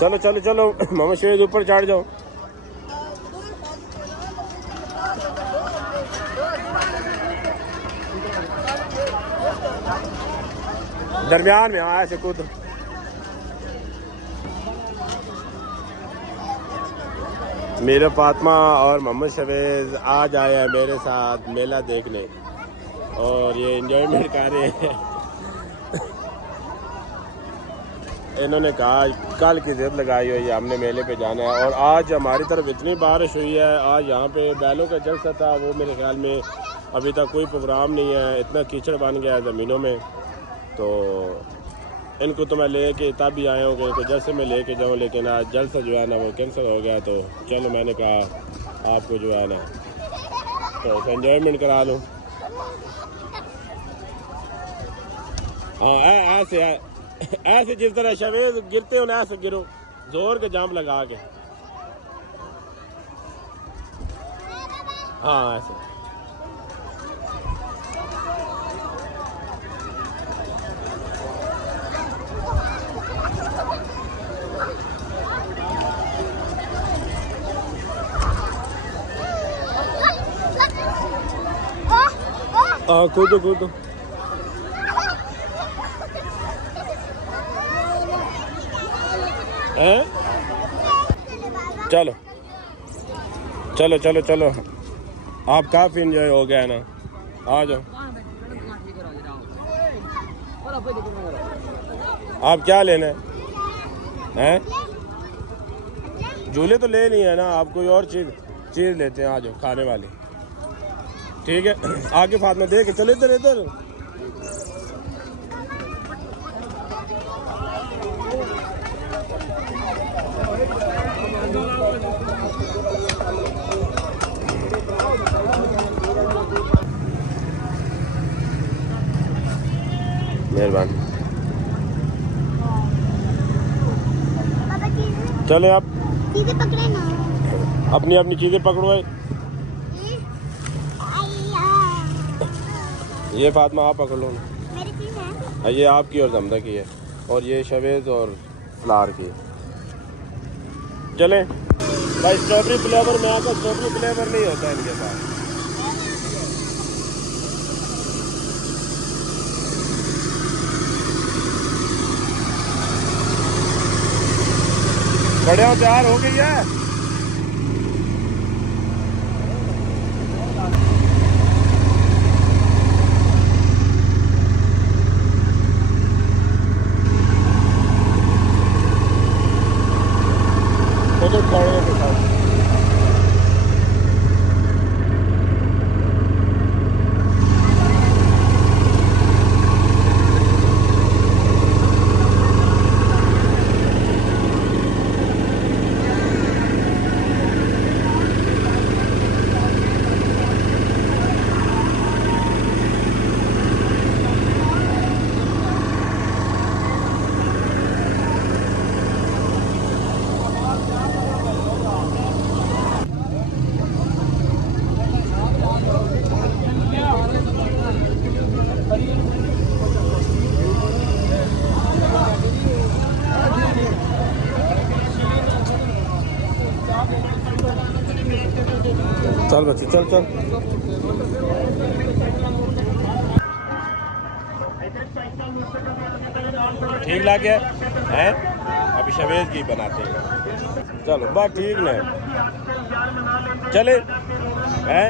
चलो चलो चलो मोहम्मद शवेज ऊपर चढ़ जाओ। दरमियान में आया से कूद। मीरा फातिमा और मोहम्मद शवेज आज आए हैं मेरे साथ मेला देखने और ये एंजॉयमेंट कर रहे हैं। इन्होंने कहा कल की जिद लगाई हुई है हमने मेले पे जाना है और आज हमारी तरफ इतनी बारिश हुई है। आज यहाँ पे बैलों का जलसा था, वो मेरे ख्याल में अभी तक कोई प्रोग्राम नहीं है। इतना कीचड़ बन गया है ज़मीनों में, तो इनको तो मैं लेके तब भी आए होंगे तो जैसे मैं लेके जाऊँ, लेकिन आज जलसा जो है ना वो कैंसिल हो गया। तो चलो मैंने कहा आपको जो है ना तो एंजॉयमेंट करा लूँ। हाँ ऐसे जिस तरह शवेज गिरते हो ना ऐसे गिरो, जोर के जाम लगा के। हाँ ऐसे कूदो कूदो। चलो चलो चलो चलो आप काफ़ी इंजॉय हो गया ना, आ जाओ। आप क्या लेना है? झूले तो ले लिए है ना, आप कोई और चीज़ लेते हैं। आ जाओ खाने वाली, ठीक है। आगे फातिमा दे के चलो इधर इधर। मेहरबानी। चले आप चीजें पकड़े ना, अपनी अपनी चीजें पकड़ो। ये फातिमा आप पकड़ लो ना, मेरी चीज है। ये आपकी और जमदा की है और ये शवेज और फ्लावर की है। चलें भाई। स्ट्रॉबेरी फ्लेवर में आपका स्ट्रॉबेरी फ्लेवर नहीं होता इनके पास। बढ़िया तैयार हो गई है। तो खड़े के साथ चल बच्चे चल चल। ठीक लग गया है। अभी शवेज की बनाते हैं। चलो बस ठीक नहीं चले हैं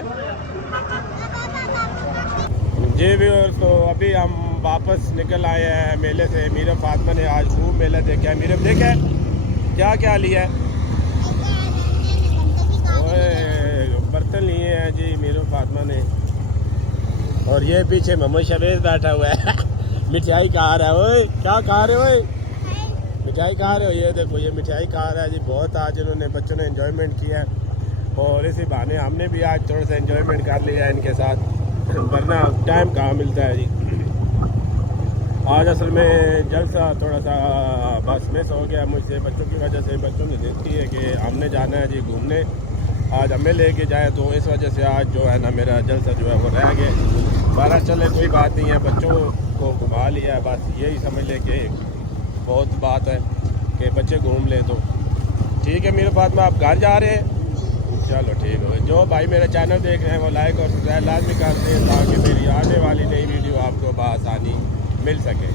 जी भी। और तो अभी हम वापस निकल आए हैं मेले से। मीरा फातिमा ने आज खूब मेला देखा है। मीरा देखा क्या क्या लिया है? बर्तन लिए हैं जी मीरा फातिमा ने। और ये पीछे मोहम्मद शवेज बैठा हुआ है। मिठाई खा रहा है। ओए क्या खा रहे हो? मिठाई खा रहे हो? ये देखो ये मिठाई खा रहा है जी। बहुत आज इन्होंने बच्चों ने एंजॉयमेंट किया है और इसी बहाने हमने भी आज थोड़ा सा एंजॉयमेंट कर लिया है इनके साथ, वरना टाइम कहाँ मिलता है जी। आज असल में जलसा थोड़ा सा बस मिस हो गया मुझसे बच्चों की वजह से। बच्चों ने जिद की है कि हमने जाना है जी घूमने, आज हमें लेके जाए, तो इस वजह से आज जो है ना मेरा जलसा जो है वो रह गया। बारह चले कोई बात नहीं है, बच्चों को घुमा लिया है, बस यही समझ ले कि बहुत बात है। कि बच्चे घूम ले। तो ठीक है मीर फातिमा, आप घर जा रहे हैं? चलो ठीक है। जो भाई मेरा चैनल देख रहे हैं वो लाइक और सब्सक्राइब लाजमी करते हैं ताकि मेरी आने वाली नई वीडियो आपको बआसानी मिल सके।